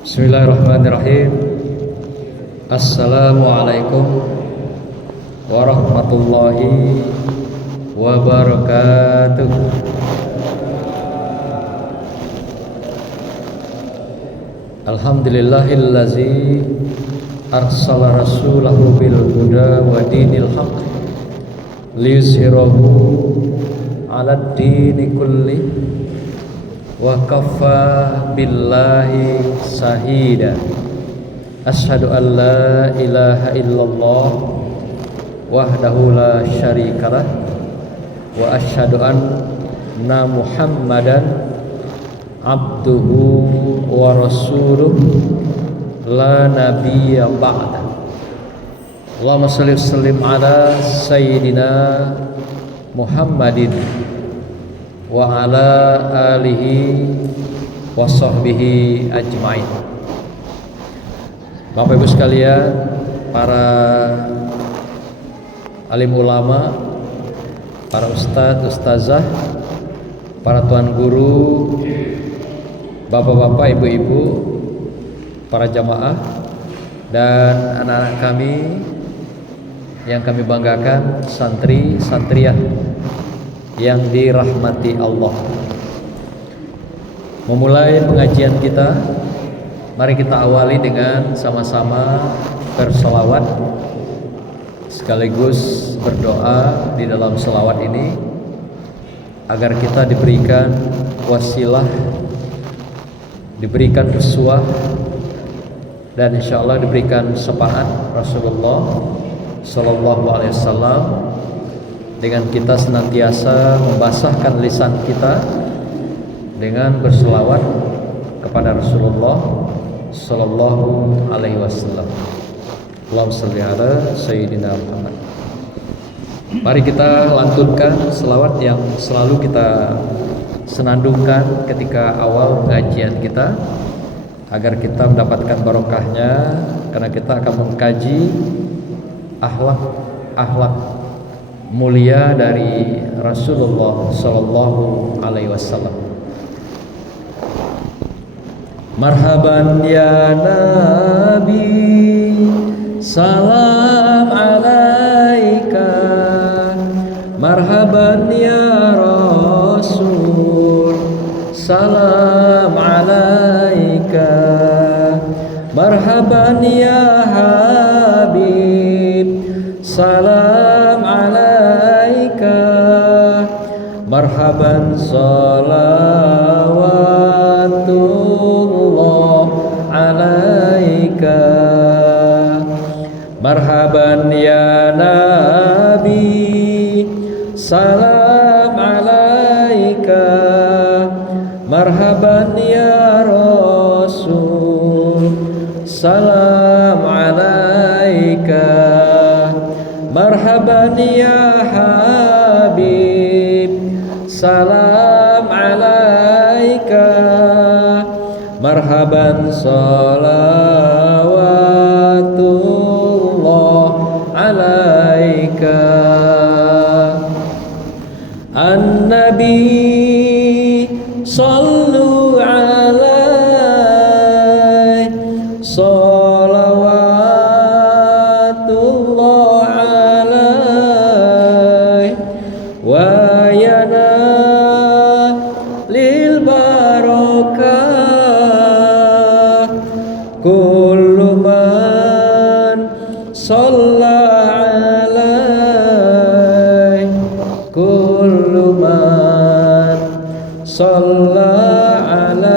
Bismillahirrahmanirrahim. Assalamualaikum warahmatullahi wabarakatuh. Alhamdulillahillazi arsala rasulahu bil huda wa dinil haqq liyuzhirahu 'alad dini kulli wa kafa billahi shahida. Asyhadu an la ilaha illallah wahdahu la syarikalah wa asyhadu anna muhammadan abduhu wa rasuluh la nabiyya ba'da. Allahumma shalli wa sallim ala sayyidina Muhammadin wa ala alihi wa sahbihi ajmain. Bapak Ibu sekalian, para alim ulama, para ustadz, ustazah, para tuan guru, bapak-bapak, ibu-ibu, para jamaah dan anak-anak kami yang kami banggakan, santri, santriah yang dirahmati Allah. Memulai pengajian kita, mari kita awali dengan sama-sama berselawat sekaligus berdoa di dalam selawat ini agar kita diberikan wasilah, diberikan uswah, dan insya Allah diberikan syafaat Rasulullah Sallallahu Alaihi Wasallam dengan kita senantiasa membasahkan lisan kita dengan berselawat kepada Rasulullah Sallallahu Alaihi Wasallam. Allahumma shalli ala Sayyidina Muhammad. Mari kita lantunkan selawat yang selalu kita senandungkan ketika awal pengajian kita agar kita mendapatkan barokahnya, karena kita akan mengkaji akhlak mulia dari Rasulullah Sallallahu Alaihi Wasallam. Marhaban ya Nabi, salam alaika. Marhaban ya Rasul, salam alaika. Marhaban ya Habib, salam alaika. Marhaban salawatullah alaika. Marhaban ya Nabi, salam alaika. Marhaban ya Rasul, salam alaika. Marhaban ya Habib, salam alaika. Marhaban salawatullah alaika. An-Nabi sallu alaihi salawatullah alaihi wa yana lil barakah kullu man shalla alaihi kullu man shalla alaihi.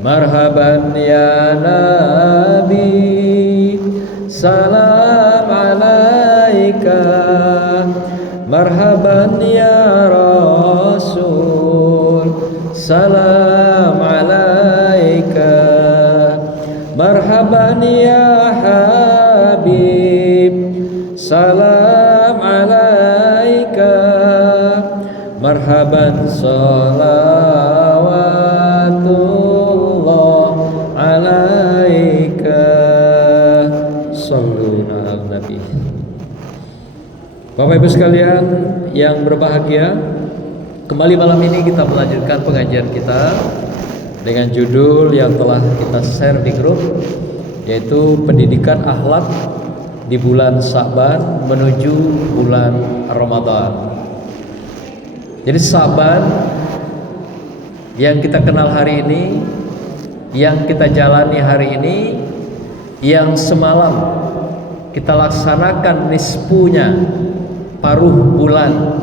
Marhaban ya Nabi, salam alaika. Marhaban ya Rasul, salam alaika. Marhaban ya Habib, salam alaika. Marhaban salawatullah alaika. Sallu ala Nabi. Bapak Ibu sekalian yang berbahagia, kembali malam ini kita melanjutkan pengajian kita dengan judul yang telah kita share di grup, yaitu pendidikan akhlak di bulan Sa'ban menuju bulan Ramadan. Jadi Sa'ban yang kita kenal hari ini, yang kita jalani hari ini, yang semalam kita laksanakan nisfunya, paruh bulan,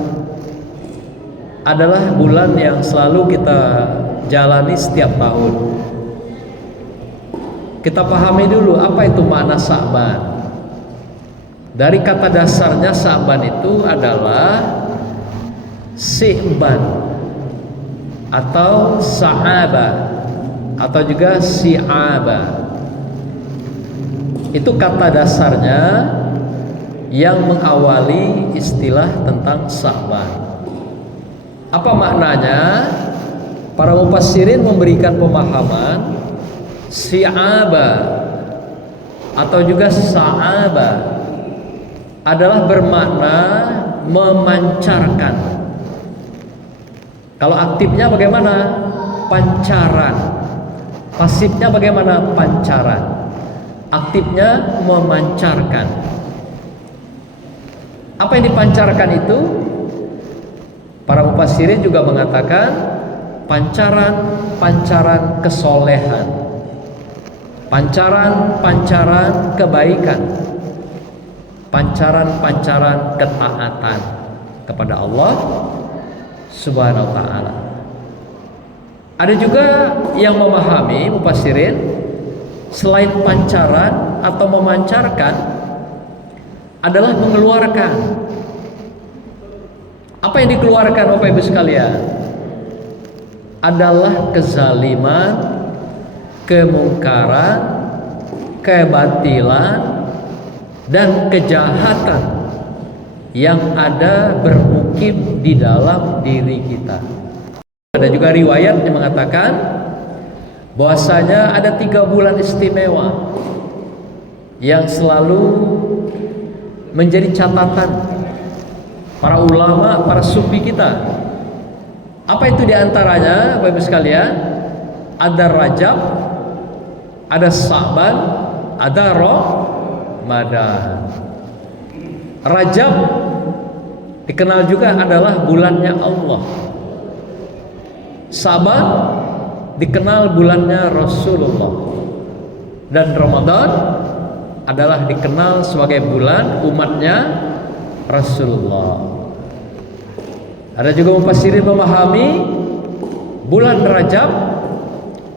adalah bulan yang selalu kita jalani setiap tahun. Kita pahami dulu apa itu makna Sa'ban. Dari kata dasarnya Sa'ban itu adalah si'ban atau sa'aba atau juga si'aba. Itu kata dasarnya yang mengawali istilah tentang Sa'ban. Apa maknanya? Para mufassirin memberikan pemahaman si'aba atau juga sa'aba adalah bermakna memancarkan. Kalau aktifnya bagaimana? Pancaran. Pasifnya bagaimana? Pancaran. Aktifnya memancarkan. Apa yang dipancarkan itu? Para mufassirin juga mengatakan pancaran-pancaran kesolehan, pancaran-pancaran kebaikan, pancaran-pancaran ketaatan kepada Allah Subhanahu wa ta'ala. Ada juga yang memahami mufassirin, selain pancaran atau memancarkan adalah mengeluarkan. Apa yang dikeluarkan Bapak Ibu sekalian? Adalah kezaliman, kemungkaran, kebatilan, dan kejahatan yang ada bermukim di dalam diri kita. Ada juga riwayat yang mengatakan bahwasanya ada 3 bulan istimewa yang selalu menjadi catatan para ulama, para sufi kita. Apa itu diantaranya Bapak Ibu sekalian? Ada Rajab, ada Sa'ban, ada Ramadan. Rajab dikenal juga adalah bulannya Allah. Sa'ban dikenal bulannya Rasulullah. Dan Ramadan adalah dikenal sebagai bulan umatnya Rasulullah. Ada juga mufassirin memahami bulan Rajab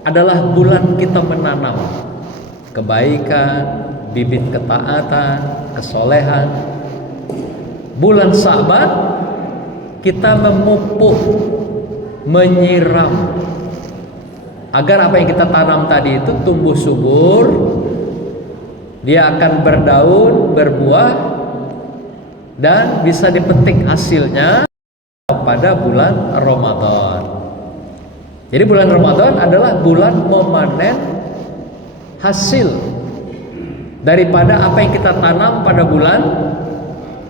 adalah bulan kita menanam kebaikan, bibit ketaatan, kesolehan. Bulan Sa'ban kita memupuk, menyiram agar apa yang kita tanam tadi itu tumbuh subur, dia akan berdaun, berbuah, dan bisa dipetik hasilnya pada bulan Ramadan. Jadi bulan Ramadan adalah bulan memanen hasil daripada apa yang kita tanam pada bulan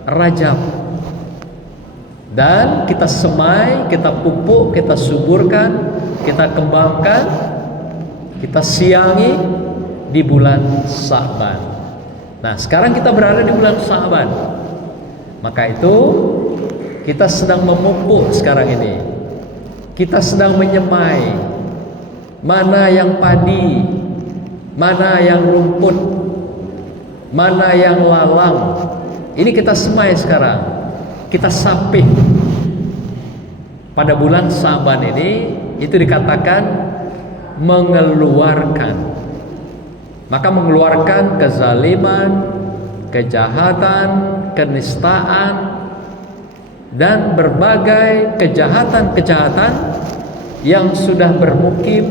Rajab. Dan kita semai, kita pupuk, kita suburkan, kita kembangkan, kita siangi di bulan Sa'ban. Nah, sekarang kita berada di bulan Sa'ban. Maka itu kita sedang memupuk sekarang ini. Kita sedang menyemai mana yang padi, mana yang rumput, mana yang lalang. Ini kita semai sekarang. Kita sapih. Pada bulan Sa'ban ini itu dikatakan mengeluarkan. Maka mengeluarkan kezaliman, kejahatan, kenistaan, dan berbagai kejahatan-kejahatan yang sudah bermukim,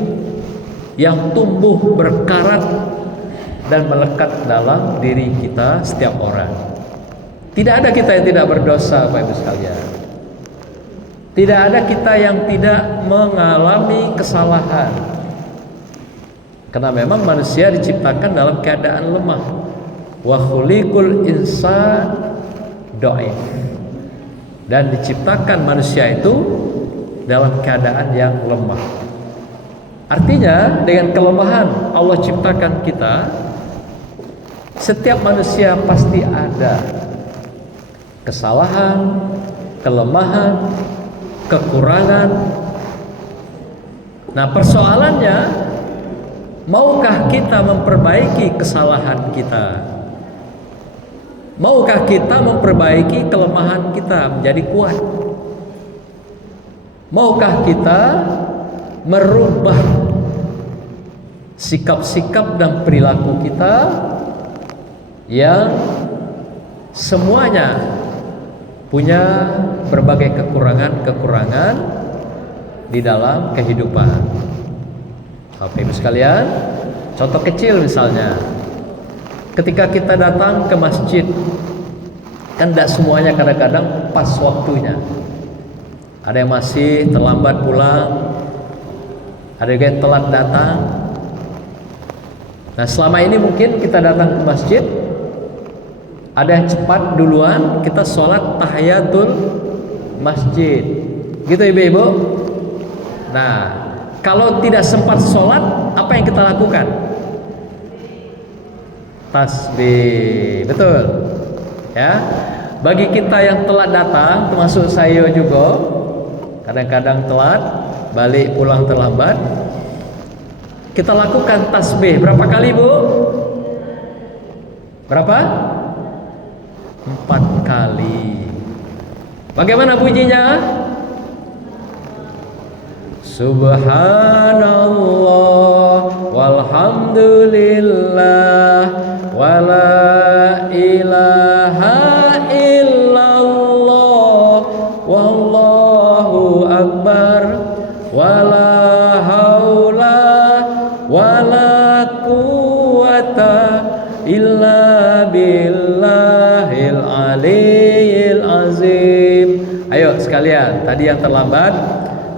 yang tumbuh berkarat dan melekat dalam diri kita setiap orang. Tidak ada kita yang tidak berdosa, Bapak Ibu sekalian. Tidak ada kita yang tidak mengalami kesalahan. Karena memang manusia diciptakan dalam keadaan lemah. Wa khuliqul insan dhaif. Dan diciptakan manusia itu dalam keadaan yang lemah. Artinya dengan kelemahan Allah ciptakan kita, setiap manusia pasti ada kesalahan, kelemahan, kekurangan. Nah, persoalannya, maukah kita memperbaiki kesalahan kita? Maukah kita memperbaiki kelemahan kita menjadi kuat? Maukah kita merubah sikap-sikap dan perilaku kita yang semuanya punya berbagai kekurangan-kekurangan di dalam kehidupan? Bapak Ibu sekalian, contoh kecil misalnya, ketika kita datang ke masjid, kan tidak semuanya kadang-kadang pas waktunya. Ada yang masih terlambat pulang, ada juga yang telat datang. Nah, selama ini mungkin kita datang ke masjid, ada yang cepat duluan, kita sholat tahiyatul masjid, gitu ibu-ibu. Nah, kalau tidak sempat sholat, apa yang kita lakukan? Tasbih, betul ya. Bagi kita yang telat datang, termasuk saya juga, kadang-kadang telat balik pulang terlambat, kita lakukan tasbih berapa kali, Bu? Berapa? 4 kali. Bagaimana bunyinya? Subhanallah walhamdulillah wala ilaha illallah wallahu akbar wala haula wala quwata illa billahil aliyil azim. Ayo sekalian, tadi yang terlambat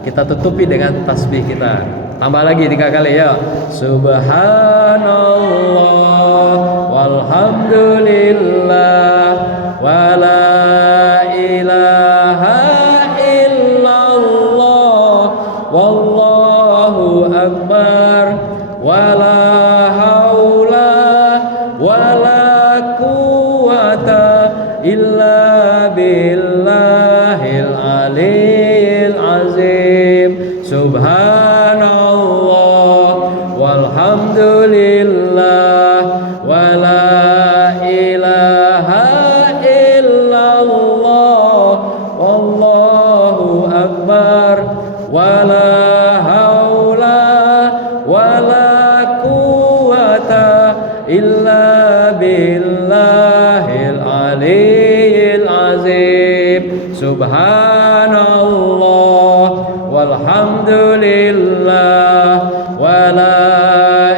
kita tutupi dengan tasbih kita. Tambah lagi 3 kali ya. Subhanallah walhamdulillah wala ilaha illallah wallahu akbar wala haula wala quwata illa billahil aliyil azim. Subhanallah walhamdulillah wala ilaha illallah wallahu akbar wala haula wala quwata illa billahil aliyil azim. Subhanallah walhamdulillah wala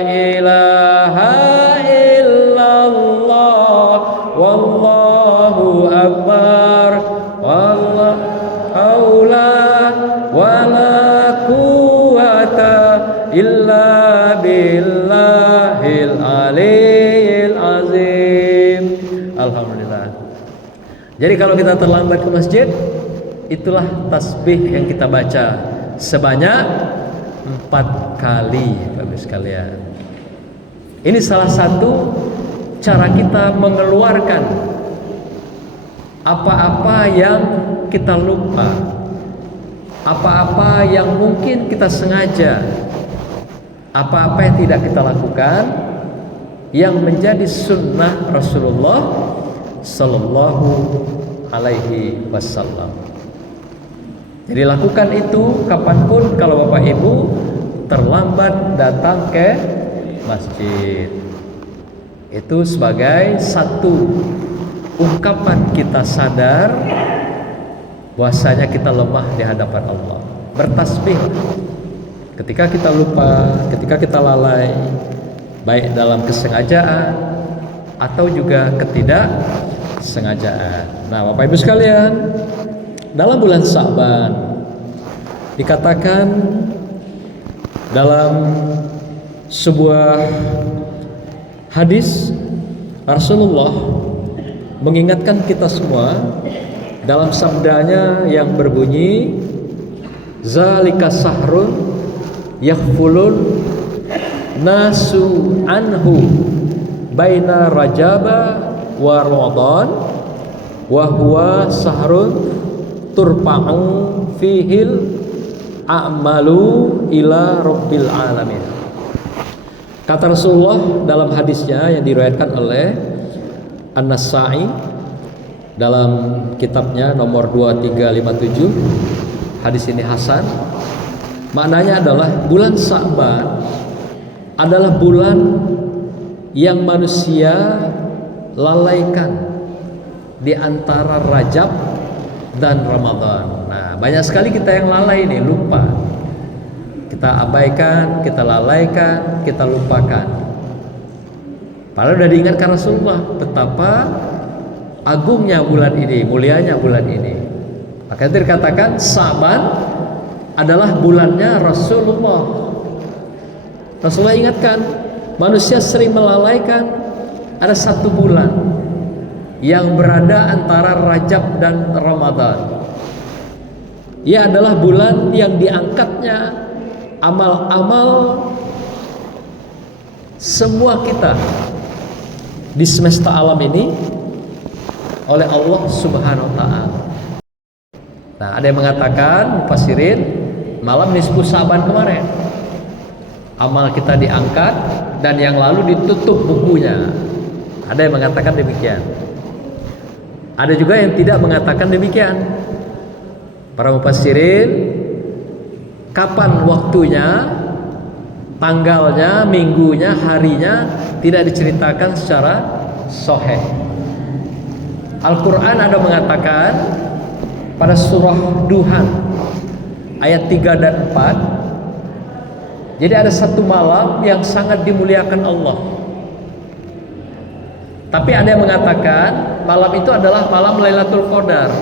ilaha illallah wallahu akbar wala haula wala quwata illa billahil aliyil azim. Alhamdulillah. Jadi kalau kita terlambat ke masjid, itulah tasbih yang kita baca sebanyak 4 kali, Bapak sekalian. Ini salah satu cara kita mengeluarkan apa-apa yang kita lupa, apa-apa yang mungkin kita sengaja, apa-apa yang tidak kita lakukan, yang menjadi sunnah Rasulullah Sallallahu Alaihi Wasallam. Jadi lakukan itu kapanpun kalau Bapak Ibu terlambat datang ke masjid. Itu sebagai satu ungkapan kita sadar bahwasanya kita lemah di hadapan Allah. Bertasbih ketika kita lupa, ketika kita lalai, baik dalam kesengajaan atau juga ketidaksengajaan. Nah, Bapak Ibu sekalian, dalam bulan Sya'ban dikatakan dalam sebuah hadis, Rasulullah mengingatkan kita semua dalam sabdanya yang berbunyi, zalika sahrun yaghfulun nasu anhu baina rajaba wa ramadan wa huwa sahrun turfa'u fihil a'malu ila rabbil alamin. Kata Rasulullah dalam hadisnya yang diriwayatkan oleh An-Nasa'i dalam kitabnya nomor 2357, hadis ini hasan. Maknanya adalah bulan Sa'ban adalah bulan yang manusia lalaikan di antara Rajab dan Ramadan. Nah, banyak sekali kita yang lalai nih, lupa. Kita abaikan, kita lalaikan, kita lupakan. Padahal sudah diingatkan Rasulullah betapa agungnya bulan ini, mulianya bulan ini. Maka itu dikatakan Sa'ban adalah bulannya Rasulullah. Rasulullah ingatkan, manusia sering melalaikan ada satu bulan yang berada antara Rajab dan Ramadan. Ia adalah bulan yang diangkatnya amal-amal semua kita di semesta alam ini oleh Allah Subhanahu wa taala. Nah, ada yang mengatakan mufassirin malam nisfu Sa'ban kemarin amal kita diangkat dan yang lalu ditutup bukunya. Ada yang mengatakan demikian. Ada juga yang tidak mengatakan demikian. Para mufassirin kapan waktunya, tanggalnya, minggunya, harinya tidak diceritakan secara sahih. Al-Quran ada mengatakan pada surah Duhan ayat 3 dan 4, jadi ada satu malam yang sangat dimuliakan Allah. Tapi ada yang mengatakan malam itu adalah malam Lailatul Qadar.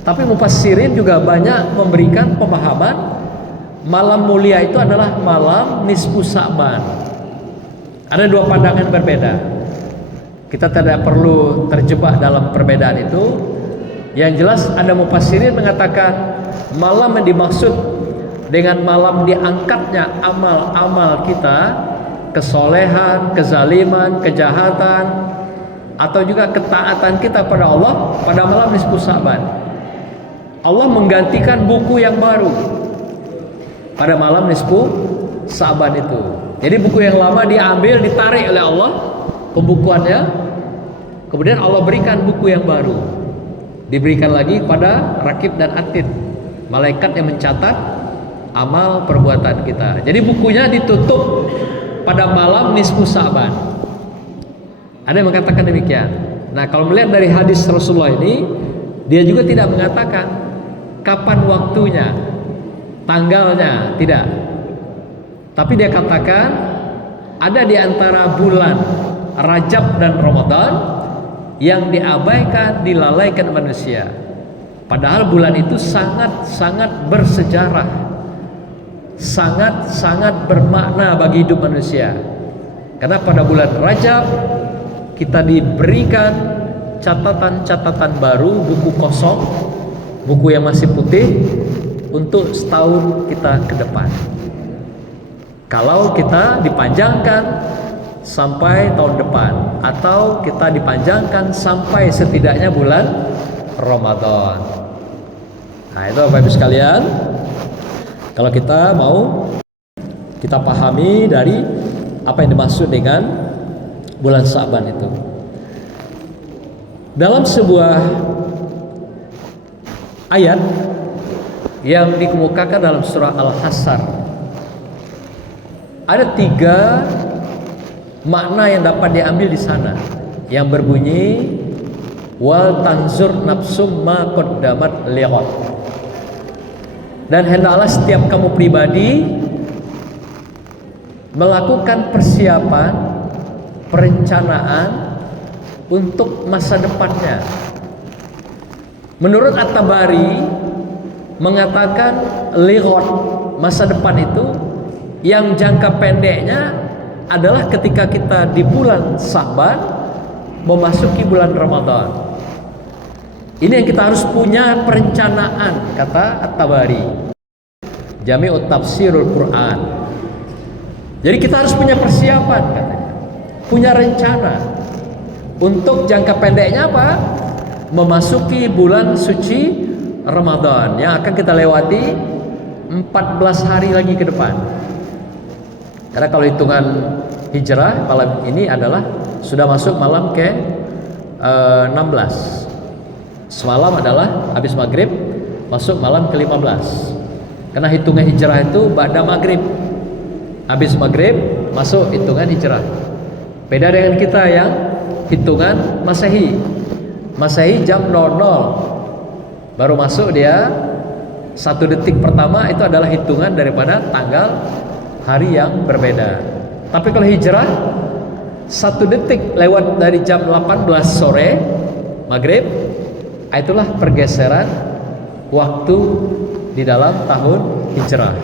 Tapi mufassirin juga banyak memberikan pemahaman malam mulia itu adalah malam nisfu Sa'ban. Ada dua pandangan berbeda. Kita tidak perlu terjebak dalam perbedaan itu. Yang jelas ada mufassirin mengatakan malam yang dimaksud dengan malam diangkatnya amal-amal kita, kesolehan, kezaliman, kejahatan, atau juga ketaatan kita pada Allah pada malam nisfu Sa'ban. Allah menggantikan buku yang baru pada malam nisfu Sa'ban itu. Jadi buku yang lama diambil, ditarik oleh Allah pembukuannya, kemudian Allah berikan buku yang baru, diberikan lagi pada Raqib dan Atid, malaikat yang mencatat amal perbuatan kita. Jadi bukunya ditutup pada malam nisfu Sa'ban. Ada yang mengatakan demikian. Nah, kalau melihat dari hadis Rasulullah ini, dia juga tidak mengatakan kapan waktunya, tanggalnya, tidak. Tapi dia katakan ada di antara bulan Rajab dan Ramadan yang diabaikan, dilalaikan manusia. Padahal bulan itu sangat-sangat bersejarah, sangat-sangat bermakna bagi hidup manusia. Karena pada bulan Rajab kita diberikan catatan-catatan baru, buku kosong, buku yang masih putih untuk setahun kita ke depan. Kalau kita dipanjangkan sampai tahun depan, atau kita dipanjangkan sampai setidaknya bulan Ramadan. Nah, itu Bapak Ibu sekalian, kalau kita mau kita pahami dari apa yang dimaksud dengan bulan Sa'ban itu. Dalam sebuah ayat yang dikemukakan dalam surah Al-Hasr, ada 3 makna yang dapat diambil di sana, yang berbunyi wal tanzur nafsum ma qaddamat liqad, dan hendaklah setiap kamu pribadi melakukan persiapan, perencanaan untuk masa depannya. Menurut At-Tabari mengatakan liqad, masa depan itu yang jangka pendeknya adalah ketika kita di bulan Sa'ban memasuki bulan Ramadan. Ini yang kita harus punya perencanaan, kata At-Tabari. Jami'ut Tafsirul Quran. Jadi kita harus punya persiapan katanya, punya rencana untuk jangka pendeknya apa? Memasuki bulan suci Ramadan yang akan kita lewati 14 hari lagi ke depan. Karena kalau hitungan hijrah malam ini adalah sudah masuk malam ke 16. Semalam adalah habis maghrib masuk malam ke 15. Karena hitungan hijrah itu ba'da maghrib, habis maghrib masuk hitungan hijrah. Beda dengan kita yang hitungan Masehi. Masehi jam 00 baru masuk dia. 1 detik pertama itu adalah hitungan daripada tanggal hari yang berbeda. Tapi kalau hijrah 1 detik lewat dari jam 18 sore maghrib, itulah pergeseran waktu di dalam tahun hijrah.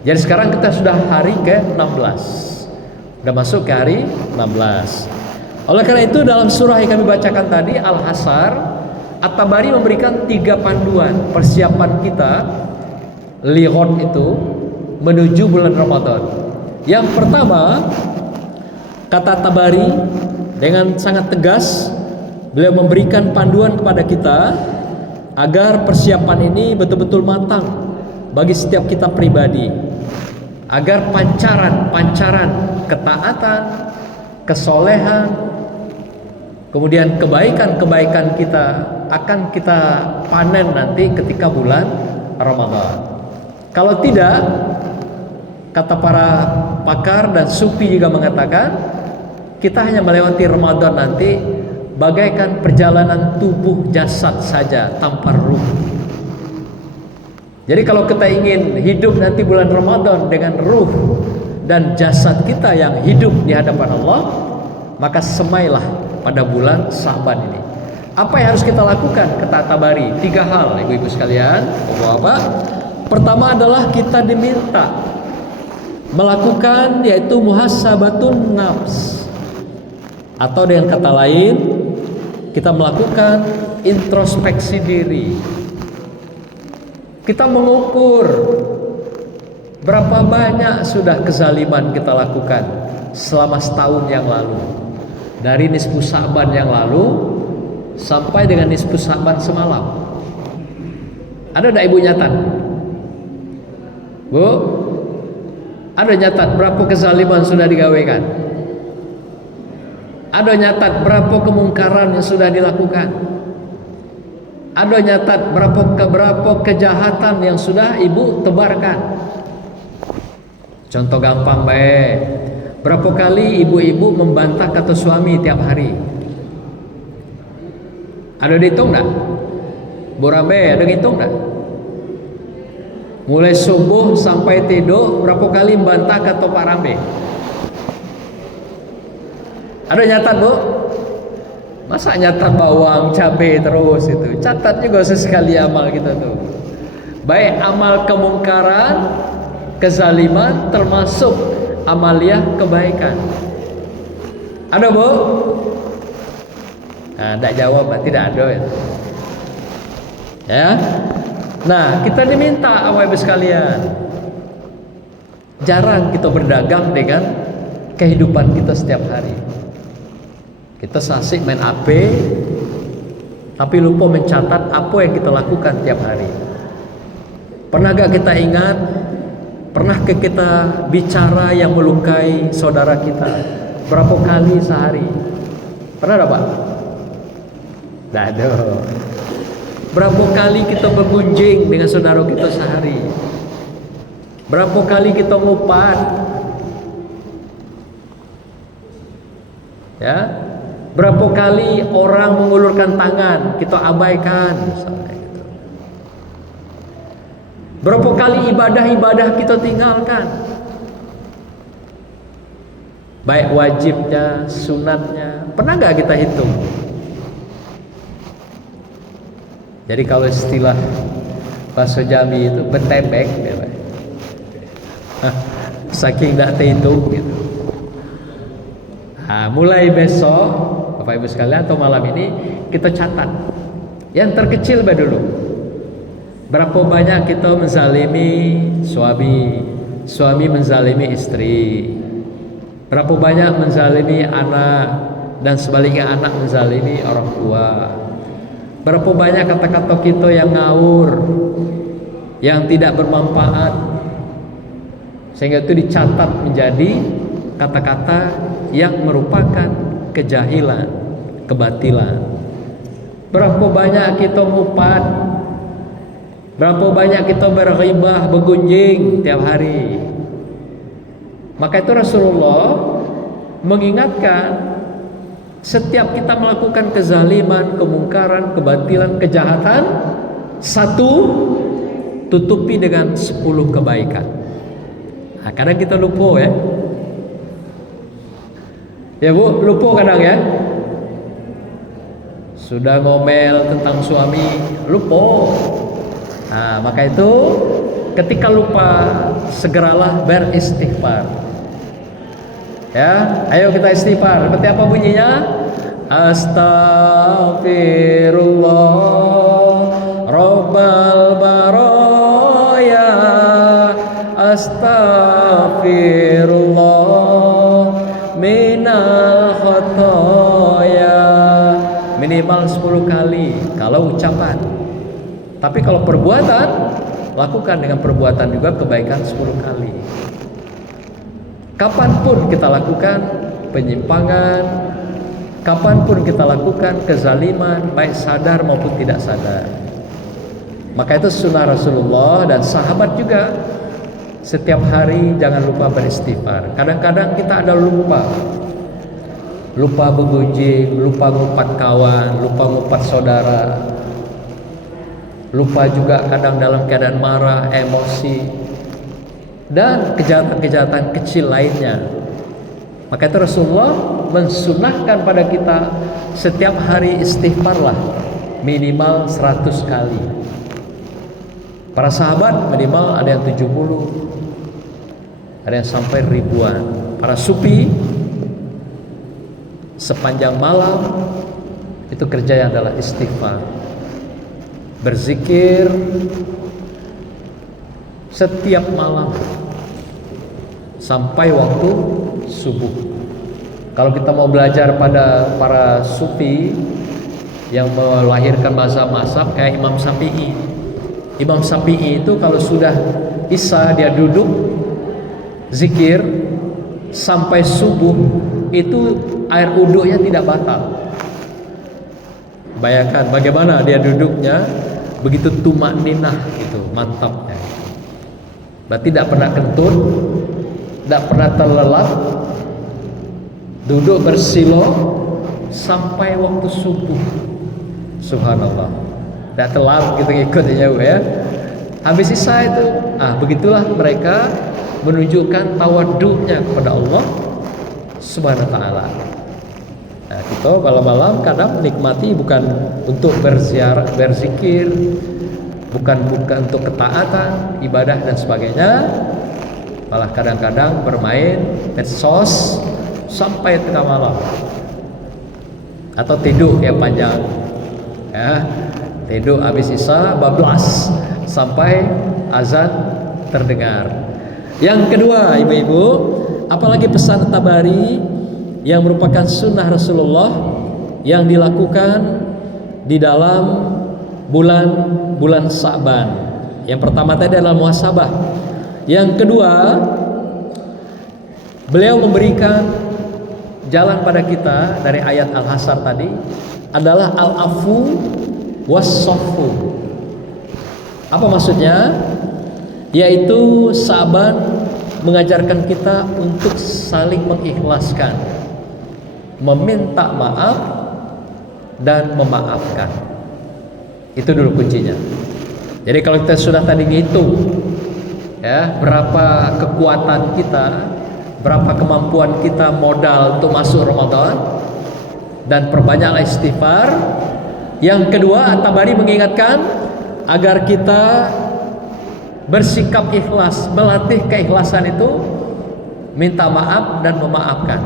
Jadi sekarang kita sudah hari ke-16, sudah masuk ke hari 16. Oleh karena itu dalam surah yang kami bacakan tadi Al-Hasr, At-Tabari memberikan 3 panduan persiapan kita lighot itu menuju bulan Ramadan. Yang pertama, kata Tabari dengan sangat tegas, beliau memberikan panduan kepada kita agar persiapan ini betul-betul matang bagi setiap kita pribadi, agar pancaran ketaatan, kesolehan, kemudian kebaikan-kebaikan kita akan kita panen nanti ketika bulan Ramadan. Kalau tidak, kata para pakar dan sufi juga mengatakan, kita hanya melewati Ramadan nanti bagaikan perjalanan tubuh jasad saja tanpa ruh. Jadi kalau kita ingin hidup nanti bulan Ramadan dengan ruh dan jasad kita yang hidup di hadapan Allah, maka semailah pada bulan Sya'ban ini. Apa yang harus kita lakukan? Kata Tabari, 3 hal ibu-ibu sekalian. Apa? Pertama adalah kita diminta melakukan yaitu muhasabatun nafs, atau dengan kata lain kita melakukan introspeksi diri. Kita mengukur berapa banyak sudah kezaliman kita lakukan selama setahun yang lalu, dari nisfu Sya'ban yang lalu sampai dengan nisfu Sya'ban semalam. Ada enggak ibu nyatat? Bu, ada nyatat berapa kezaliman sudah digawekan? Ada nyatat berapa kemungkaran yang sudah dilakukan? Ada nyatat berapa kejahatan yang sudah ibu tebarkan? Contoh gampang baik. Berapa kali ibu-ibu membantah kata suami tiap hari? Ada dihitung enggak? Bu Rabe, ada dihitung enggak? Mulai subuh sampai tidur berapa kali membantah kata Pak Rambe? Ada nyatat bu? Masa nyatat bawang, cabai terus itu? Catat juga sesekali amal kita tuh. Baik amal kemungkaran, kezaliman, termasuk amaliah kebaikan. Ada bu? Nah, tidak jawab, tidak ada ya. Ya. Nah, kita diminta Bapak Ibu sekalian, jarang kita berdagang dengan kehidupan kita setiap hari. Kita asik main HP, tapi lupa mencatat apa yang kita lakukan tiap hari. Pernah gak kita ingat? Pernah ke kita bicara yang melukai saudara kita? Berapa kali sehari? Pernah gak Pak? Tidak ada. Berapa kali kita bergunjing dengan saudara kita sehari? Berapa kali kita ngupat? Ya, berapa kali orang mengulurkan tangan kita abaikan, misalnya gitu. Berapa kali ibadah-ibadah kita tinggalkan, baik wajibnya, sunatnya, pernah nggak kita hitung? Jadi kalau istilah bahasa Jambi itu betebek, ya, saking tidak terhitung gitu. Nah, mulai besok Bapak Ibu sekalian atau malam ini kita catat yang terkecil dulu. Berapa banyak kita menzalimi suami, suami menzalimi istri. Berapa banyak menzalimi anak, dan sebaliknya anak menzalimi orang tua. Berapa banyak kata-kata kita yang ngawur, yang tidak bermanfaat, sehingga itu dicatat menjadi kata-kata yang merupakan kejahilan, kebatilan. Berapa banyak kita ngupat, berapa banyak kita berghibah, bergunjing tiap hari. Maka itu Rasulullah mengingatkan, setiap kita melakukan kezaliman, kemungkaran, kebatilan, kejahatan, satu tutupi dengan 10 kebaikan. Nah, kadang kita lupa ya. Ya Bu, lupa kadang ya. Sudah ngomel tentang suami, lupa. Nah, maka itu ketika lupa, segeralah beristighfar. Ya, ayo kita istighfar. Seperti apa bunyinya? Astaghfirullah Rabbal baraya, astaghfirullah minal khotoya. Minimal 10 kali kalau ucapan. Tapi kalau perbuatan, lakukan dengan perbuatan juga kebaikan 10 kali. Kapanpun kita lakukan penyimpangan, kapanpun kita lakukan kezaliman, baik sadar maupun tidak sadar. Maka itu sunnah Rasulullah dan sahabat juga. Setiap hari jangan lupa beristighfar. Kadang-kadang kita ada lupa bergunjing, lupa ngupat kawan, lupa ngupat saudara, lupa juga kadang dalam keadaan marah, emosi, dan kejahatan-kejahatan kecil lainnya. Maka itu Rasulullah mensunahkan pada kita setiap hari istighfarlah minimal 100 kali. Para sahabat minimal ada yang 70, ada yang sampai ribuan. Para sufi sepanjang malam itu kerjanya adalah istighfar, berzikir setiap malam sampai waktu subuh. Kalau kita mau belajar pada para sufi yang melahirkan mazhab-mazhab kayak Imam Syafi'i. Imam Syafi'i itu kalau sudah Isya dia duduk zikir sampai subuh, itu air wudhunya tidak batal. Bayangkan bagaimana dia duduknya, begitu tumak ninah itu mantapnya. Berarti tidak pernah kentut, tidak pernah terlelap, duduk bersilo sampai waktu subuh. Subhanallah, tidak telat gitu ngikutnya ya. Habis Isya itu, begitulah mereka menunjukkan tawaduknya kepada Allah Subhanahu wa ta'ala. Nah, kita malam-malam kadang menikmati bukan untuk berziarah, berzikir, bukan untuk ketaatan, ibadah dan sebagainya, malah kadang-kadang bermain medsos sampai tengah malam, atau tidur yang panjang, ya, tidur habis Isya bablas sampai azan terdengar. Yang kedua, ibu-ibu, apalagi pesan Tabari yang merupakan sunnah Rasulullah yang dilakukan di dalam bulan Sa'ban. Yang pertama tadi adalah muhasabah. Yang kedua, beliau memberikan jalan pada kita dari ayat Al-Hasr tadi adalah al-afu was-saffu. Apa maksudnya? Yaitu Sa'ban mengajarkan kita untuk saling mengikhlaskan, meminta maaf dan memaafkan. Itu dulu kuncinya. Jadi kalau kita sudah tadi ngitung ya, berapa kekuatan kita, berapa kemampuan kita modal untuk masuk Ramadan, dan perbanyaklah istighfar. Yang kedua, At-Tabari mengingatkan agar kita bersikap ikhlas, melatih keikhlasan itu, minta maaf dan memaafkan.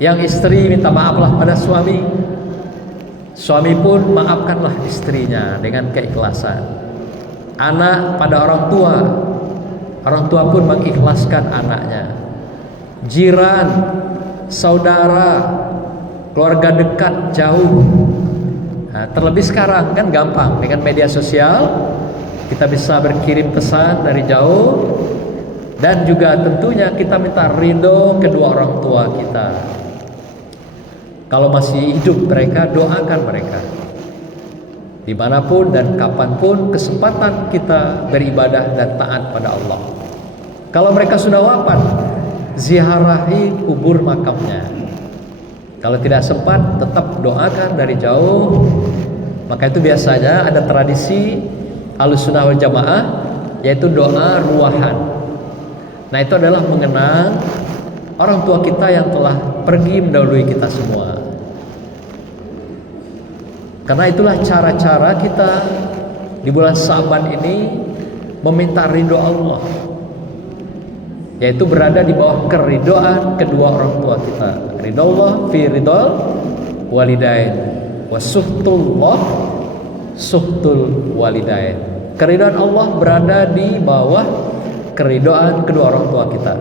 Yang istri minta maaflah pada suami, suami pun maafkanlah istrinya dengan keikhlasan. anak pada orang tua pun mengikhlaskan anaknya, jiran, saudara, keluarga dekat, jauh. Nah, terlebih sekarang kan gampang dengan media sosial, kita bisa berkirim pesan dari jauh, dan juga tentunya kita minta ridho kedua orang tua kita. Kalau masih hidup mereka, doakan mereka. Dimanapun dan kapanpun kesempatan kita beribadah dan taat pada Allah. Kalau mereka sudah wafat, ziarahi kubur makamnya. Kalau tidak sempat, tetap doakan dari jauh. Maka itu biasanya ada tradisi Ahlussunnah wal Jamaah, yaitu doa ruahan. Nah, itu adalah mengenang orang tua kita yang telah pergi mendahului kita semua. Karena itulah cara-cara kita di bulan Sa'ban ini meminta ridho Allah, yaitu berada di bawah keridhaan kedua orang tua kita. Ridho Allah fi ridhol walidain wa suhtullah suhtul walidain. Keridhaan Allah berada di bawah keridhaan kedua orang tua kita,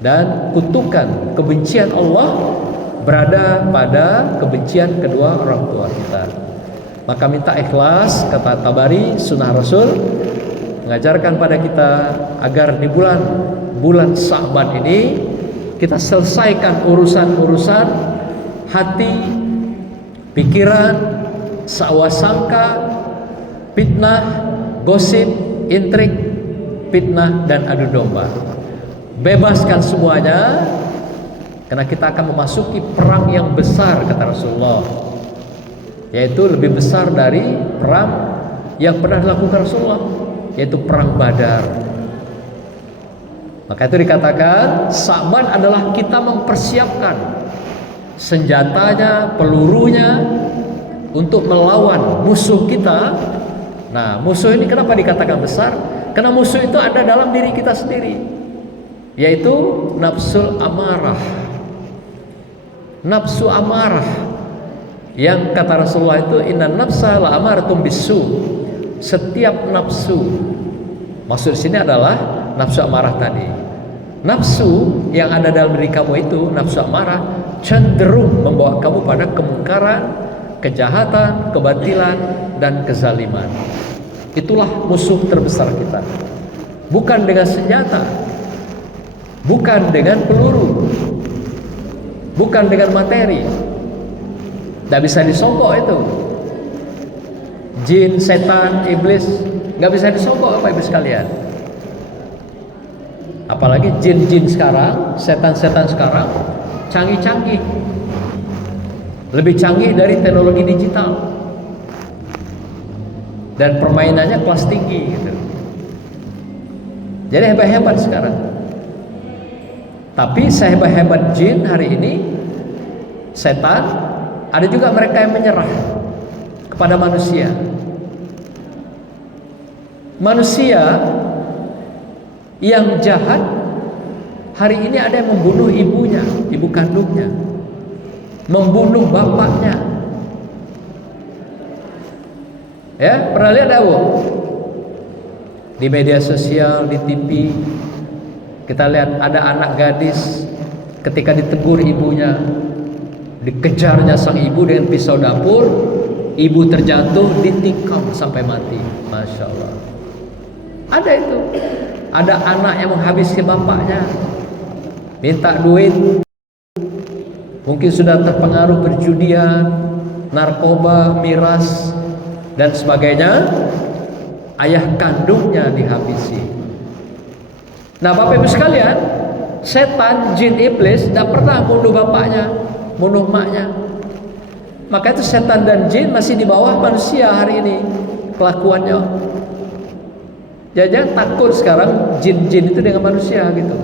dan kutukan kebencian Allah berada pada kebencian kedua orang tua kita. Maka minta ikhlas, kata Tabari, sunnah Rasul mengajarkan pada kita agar di bulan Sa'ban ini kita selesaikan urusan-urusan hati, pikiran, sangka, fitnah, gosip, intrik, fitnah, dan adu domba. Bebaskan semuanya, karena kita akan memasuki perang yang besar, kata Rasulullah, yaitu lebih besar dari perang yang pernah dilakukan Rasulullah, yaitu perang Badar. Maka itu dikatakan Sa'ban adalah kita mempersiapkan senjatanya, pelurunya untuk melawan musuh kita. Nah, musuh ini kenapa dikatakan besar? Karena musuh itu ada dalam diri kita sendiri, yaitu nafsul amarah. Nafsu amarah, yang kata Rasulullah itu inna nafsa la amaratum bisu. Setiap nafsu, maksud sini adalah nafsu amarah tadi. Nafsu yang ada dalam diri kamu itu, nafsu amarah, cenderung membawa kamu pada kemungkaran, kejahatan, kebatilan, dan kezaliman. Itulah musuh terbesar kita. Bukan dengan senjata, bukan dengan peluru, bukan dengan materi. Tidak bisa disogok itu. Jin, setan, iblis nggak bisa disogok, Bapak Ibu sekalian. Apalagi jin-jin sekarang, setan-setan sekarang canggih-canggih, lebih canggih dari teknologi digital, dan permainannya kelas tinggi gitu. Jadi hebat-hebat sekarang. Tapi sehebat-hebat jin hari ini, setan, ada juga mereka yang menyerah kepada manusia. Manusia yang jahat hari ini ada yang membunuh ibunya, ibu kandungnya, membunuh bapaknya. Ya, pernah lihat di media sosial, di TV, kita lihat ada anak gadis ketika ditegur ibunya, dikejarnya sang ibu dengan pisau dapur, ibu terjatuh, ditikam sampai mati. Masya Allah. Ada itu. Ada anak yang menghabisi bapaknya, minta duit, mungkin sudah terpengaruh perjudian, narkoba, miras, dan sebagainya. Ayah kandungnya dihabisi. Nah, Bapak Ibu sekalian, setan, jin, iblis tidak pernah bunuh bapaknya, bunuh maknya. Maka itu setan dan jin masih di bawah manusia hari ini kelakuannya. Jangan takut sekarang jin-jin itu dengan manusia gitu.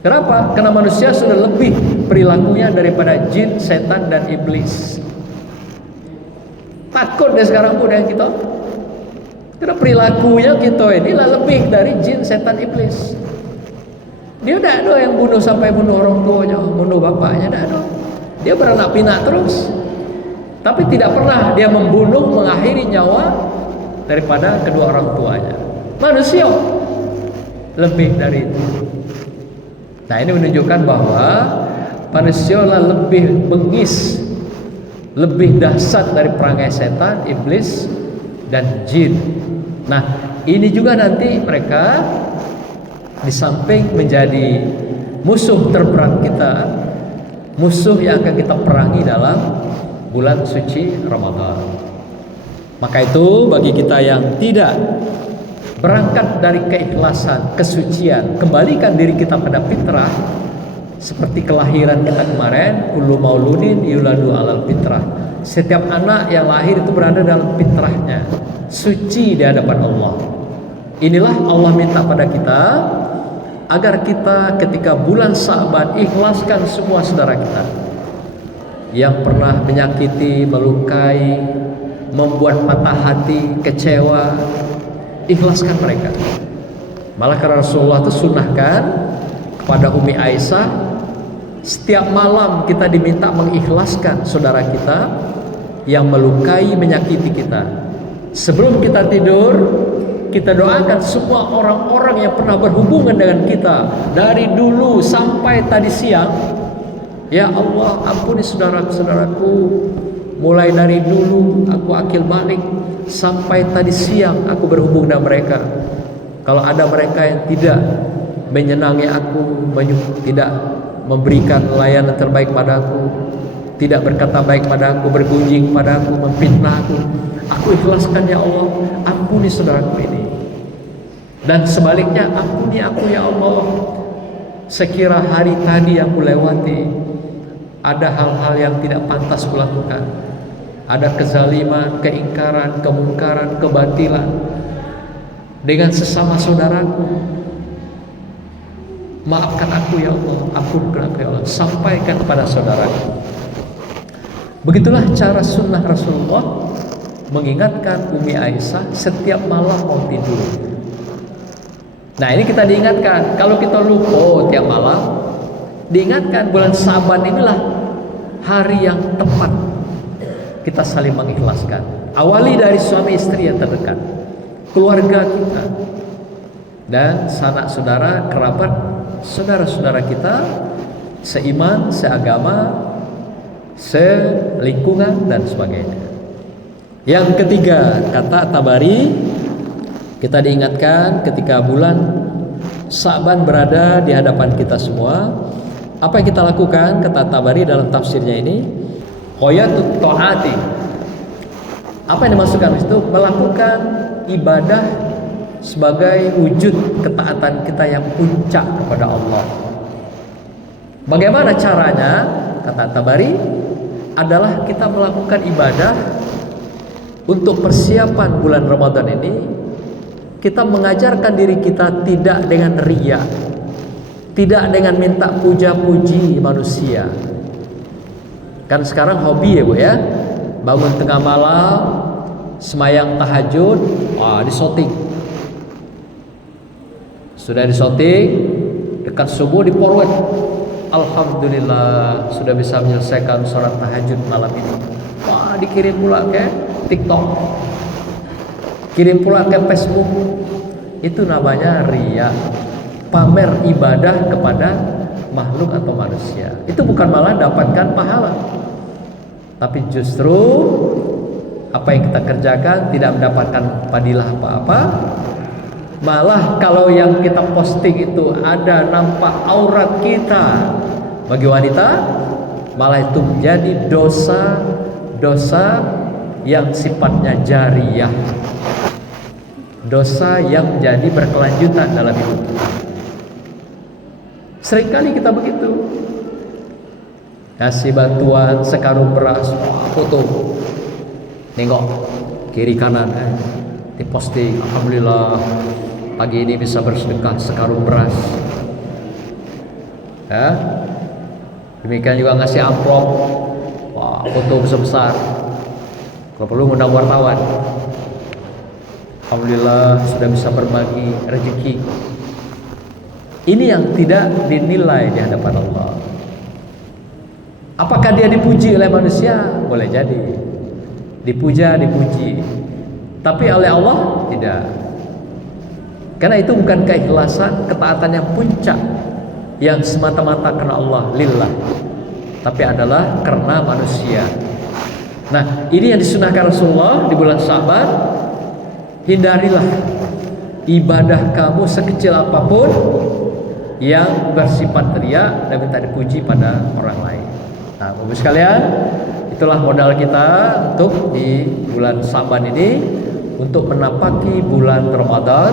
Kenapa? Karena manusia sudah lebih perilakunya daripada jin, setan, dan iblis. Takut deh sekarang pun dengan kita. Karena perilakunya kita inilah lebih dari jin, setan, iblis. Dia tidak ada yang bunuh sampai bunuh orang tuanya, bunuh bapaknya, tidak ada. Dia beranak pinak terus. Tapi tidak pernah dia membunuh, mengakhiri nyawa daripada kedua orang tuanya. Manusia lebih dari itu. Nah, ini menunjukkan bahwa manusia lah lebih bengis, lebih dahsyat dari perangai setan, iblis, dan jin. Nah, ini juga nanti mereka di samping menjadi musuh terberat kita, musuh yang akan kita perangi dalam bulan suci Ramadan. Maka itu bagi kita yang tidak berangkat dari keikhlasan, kesucian, kembalikan diri kita pada fitrah, seperti kelahiran kita kemarin, kullu mauludin yuladu alal fitrah. Setiap anak yang lahir itu berada dalam fitrahnya, suci di hadapan Allah. Inilah Allah minta pada kita agar kita ketika bulan Sa'ban ikhlaskan semua saudara kita yang pernah menyakiti, melukai, membuat patah hati, kecewa. Ikhlaskan mereka. Malah karena Rasulullah itu sunnahkan kepada Umi Aisyah, setiap malam kita diminta mengikhlaskan saudara kita yang melukai, menyakiti kita. Sebelum kita tidur, kita doakan semua orang-orang yang pernah berhubungan dengan kita dari dulu sampai tadi siang. Ya Allah, ampuni saudara-saudaraku, mulai dari dulu aku akil balik sampai tadi siang aku berhubung dengan mereka. Kalau ada mereka yang tidak menyenangi aku, tidak memberikan layanan terbaik padaku, tidak berkata baik padaku, bergunjing padaku, memfitnah aku ikhlaskan ya Allah, ampuni saudaraku ini. Dan sebaliknya, ampuni aku ya Allah, sekira hari tadi yang kulewati ada hal-hal yang tidak pantas kulakukan, ada kezaliman, keingkaran, kemungkaran, kebatilan dengan sesama saudaraku. Maafkan aku ya Allah, ampunkan aku ya Allah, sampaikan kepada saudaraku. Begitulah cara sunnah Rasulullah mengingatkan Umi Aisyah setiap malam mau tidur. Nah, ini kita diingatkan. Kalau kita lupa tiap malam, diingatkan bulan Sa'ban inilah hari yang tepat kita saling mengikhlaskan. Awali dari suami istri yang terdekat, keluarga kita, dan sanak saudara, kerabat, saudara-saudara kita seiman, seagama, selingkungan, dan sebagainya. Yang ketiga, kata Tabari, kita diingatkan ketika bulan Sa'ban berada di hadapan kita semua, apa yang kita lakukan? Kata Tabari dalam tafsirnya ini, Qoyatut ta'ati. Apa yang dimaksudkan itu? Melakukan ibadah sebagai wujud ketaatan kita yang puncak kepada Allah. Bagaimana caranya? Kata Tabari, adalah kita melakukan ibadah untuk persiapan bulan Ramadan ini. Kita mengajarkan diri kita tidak dengan riya, tidak dengan minta puja-puji manusia. Kan sekarang hobi ya Bu ya, bangun tengah malam, semayang tahajud, disoting. Sudah disoting, dekat subuh diforward. Alhamdulillah sudah bisa menyelesaikan sholat tahajud malam ini. Dikirim pula ke TikTok, kirim pula ke Facebook. Itu namanya riya, pamer ibadah kepada makhluk atau manusia. Itu bukan malah dapatkan pahala, tapi justru apa yang kita kerjakan tidak mendapatkan fadilah apa-apa. Malah kalau yang kita posting itu ada nampak aurat kita bagi wanita, malah itu menjadi dosa yang sifatnya jariyah, dosa yang menjadi berkelanjutan dalam hidup kita. Seringkali kita begitu, kasih bantuan sekarung beras, foto, nengok kiri kanan, diposting, alhamdulillah pagi ini bisa bersedekah sekarung beras. Demikian juga ngasih amplop, foto besar-besar. Kalau perlu ngundang wartawan. Alhamdulillah sudah bisa berbagi rezeki. Ini yang tidak dinilai di hadapan Allah. Apakah dia dipuji oleh manusia? Boleh jadi. Dipuja, dipuji. Tapi oleh Allah tidak. Karena itu bukan keikhlasan, ketaatan yang puncak, yang semata-mata karena Allah, lillah, tapi adalah karena manusia. Nah, ini yang disunahkan Rasulullah di bulan Sya'ban. Hindarilah ibadah kamu sekecil apapun yang bersifat riya dan minta dipuji pada orang lain. Nah, Bapak sekalian, itulah modal kita untuk di bulan Sya'ban ini, untuk menapaki bulan Ramadan,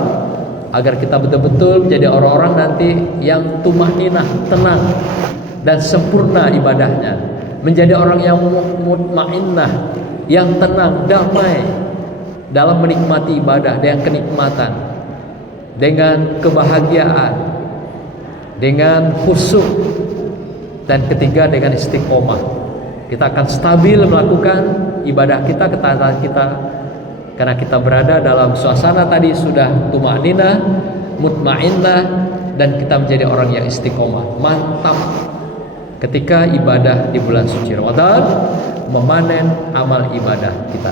agar kita betul-betul menjadi orang-orang nanti yang tumaninah, tenang dan sempurna ibadahnya, menjadi orang yang mutmainnah, yang tenang, damai dalam menikmati ibadah dengan kenikmatan, dengan kebahagiaan, dengan khusyuk, dan ketiga dengan istiqomah. Kita akan stabil melakukan ibadah kita, ketaatan kita, karena kita berada dalam suasana tadi sudah tumaninah, mutmainnah, dan kita menjadi orang yang istiqomah, mantap ketika ibadah di bulan suci Ramadan, memanen amal ibadah kita.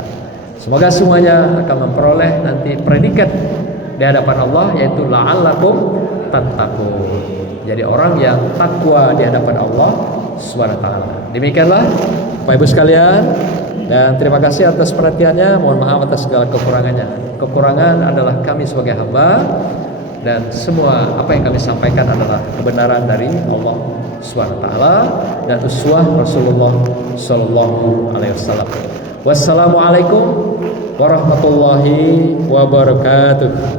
Semoga semuanya akan memperoleh nanti predikat di hadapan Allah, yaitu la'allakum tattaqun. Jadi orang yang takwa di hadapan Allah Subhanahu wa taala. Demikianlah Bapak Ibu sekalian, dan terima kasih atas perhatiannya. Mohon maaf atas segala kekurangannya. Kekurangan adalah kami sebagai hamba, dan semua apa yang kami sampaikan adalah kebenaran dari Allah Subhanahu wa taala dan uswah Rasulullah sallallahu alaihi wasallam. Wassalamualaikum warahmatullahi wabarakatuh.